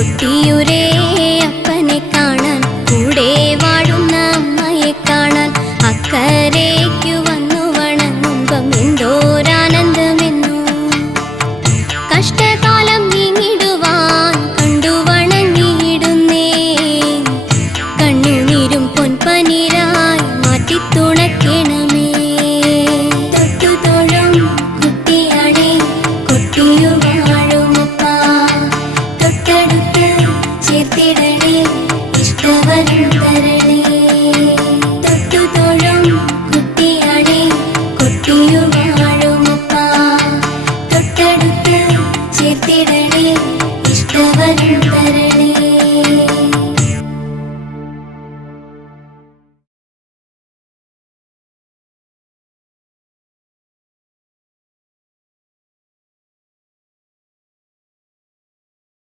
കൊട്ടിയൂരേ അപ്പനെ കാണാൻ, കൂടെ വാഴുന്ന അമ്മയെ കാണാൻ, അക്കരയ്ക്കു വന്നു വണങ്ങുമ്പം എന്തോരാനന്ദമെന്നു. കഷ്ടകാലം നീങ്ങിടുവാൻ കണ്ടു വണങ്ങിയിടുന്നേ, കണ്ണുനീരും പൊൻപനിരായി മാറ്റിത്തുണയ്ക്കണമേ. തൊട്ടുതൊഴും കുട്ടിയാണേ കൊട്ടിയു വാഴുമപ്പ, തൊട്ടടുത്ത് ചേർത്തിടണേ ഇഷ്ടവരം തരണേ. തൊട്ടുതൊഴും കുട്ടിയാണേ കൊട്ടിയു വാഴുമപ്പ, തൊട്ടടുത്ത് ചേർത്തിടണേ ഇഷ്ടവരം തരണേ.